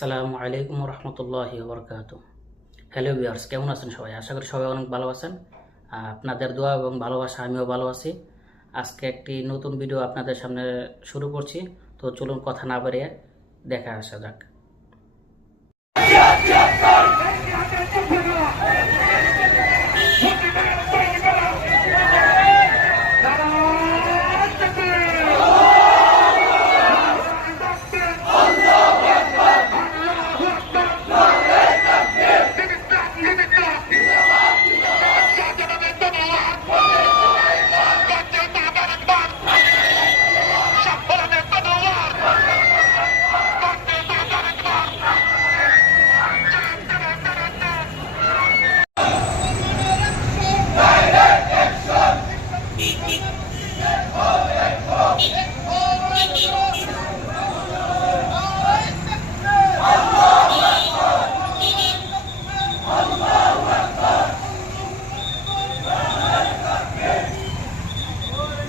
আসসালামু আলাইকুম রহমতুল্লাহি বরকাত। হ্যালো ভিউয়ার্স, কেমন আছেন সবাই? আশা করি সবাই অনেক ভালো আছেন। আপনাদের দোয়া এবং ভালোবাসা আমিও ভালো আছি। আজকে একটি নতুন ভিডিও আপনাদের সামনে শুরু করছি। তো চলুন কথা না বাড়িয়ে দেখা আসা যাক।